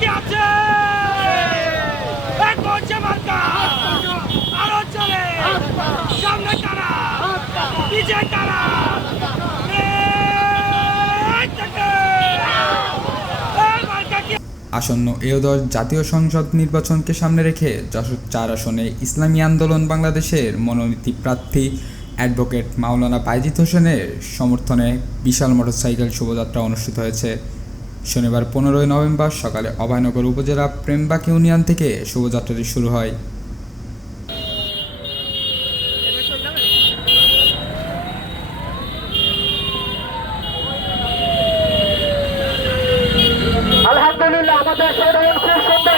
কি আছে? এই কোচে মার্কা! আরও চলে! সামনে কারা? পিছিয়ে কারা? এই তাকবীর! এই মার্কা কি আসন্ন এদশ জাতীয় সংসদ নির্বাচনকে সামনে রেখে যশোর চার আসনে ইসলামী আন্দোলন বাংলাদেশের মনোনীতি প্রার্থী অ্যাডভোকেট মাওলানা বাইজিৎ হোসেনের সমর্থনে বিশাল মোটরসাইকেল শোভাযাত্রা অনুষ্ঠিত হয়েছে। শনিবার পনেরোই নভেম্বর সকালে অভয়নগর উপজেলা প্রেমবাক ইউনিয়ন থেকে শোভাযাত্রাটি শুরু হয়। আমাদের খুব সুন্দর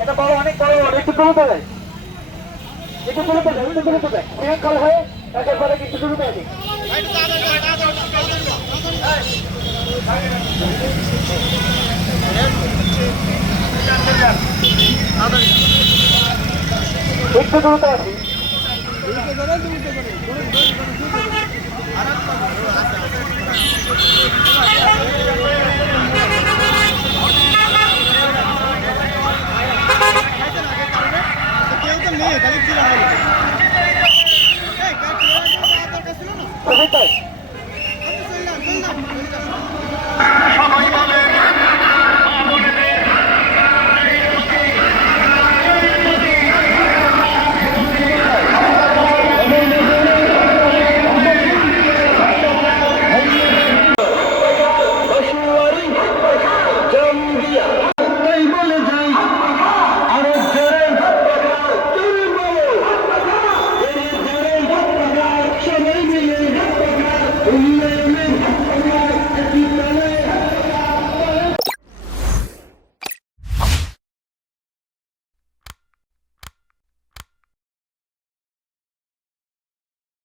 এটা বড় অনেক বড় একটু দূরতে যায় একটু দূরতে যায় একটু দূরতে যায় শৃঙ্খল হয়ে একেবারে একটু দূরতে আছে একটু দূরতে